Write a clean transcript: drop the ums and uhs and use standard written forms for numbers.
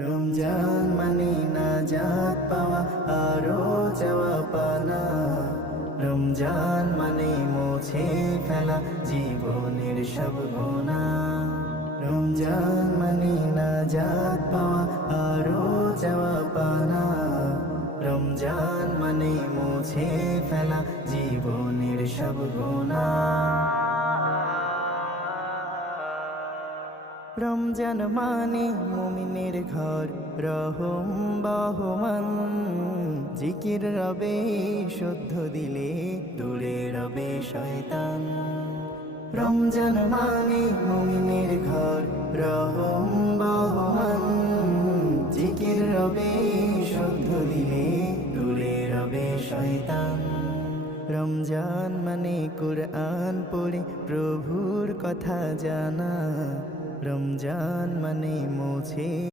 রমজান মানে নাজাত পাওয়া আরো যাওয়া পানা। রমজান মানে মুছে ফেলা জীবনের সব গুনাহ। রমজান মানে নাজাত পাওয়া আরো যাওয়া পানা। রমজান মানে মুছে ফেলা জীবনের সব গুনাহ। রমজান মানে মুমিনের ঘর, রহম বহমান। জিকির রবে শুদ্ধ দিলে দূরে রবে শয়তান। রমজান মানে মুমিনের ঘর, রহম বহমান। জিকির রবে শুদ্ধ দিলে দূরে রবে শয়তান। রমজান মানে কুরআন পড়ে প্রভুর কথা জানা। রমজান মানে মুছে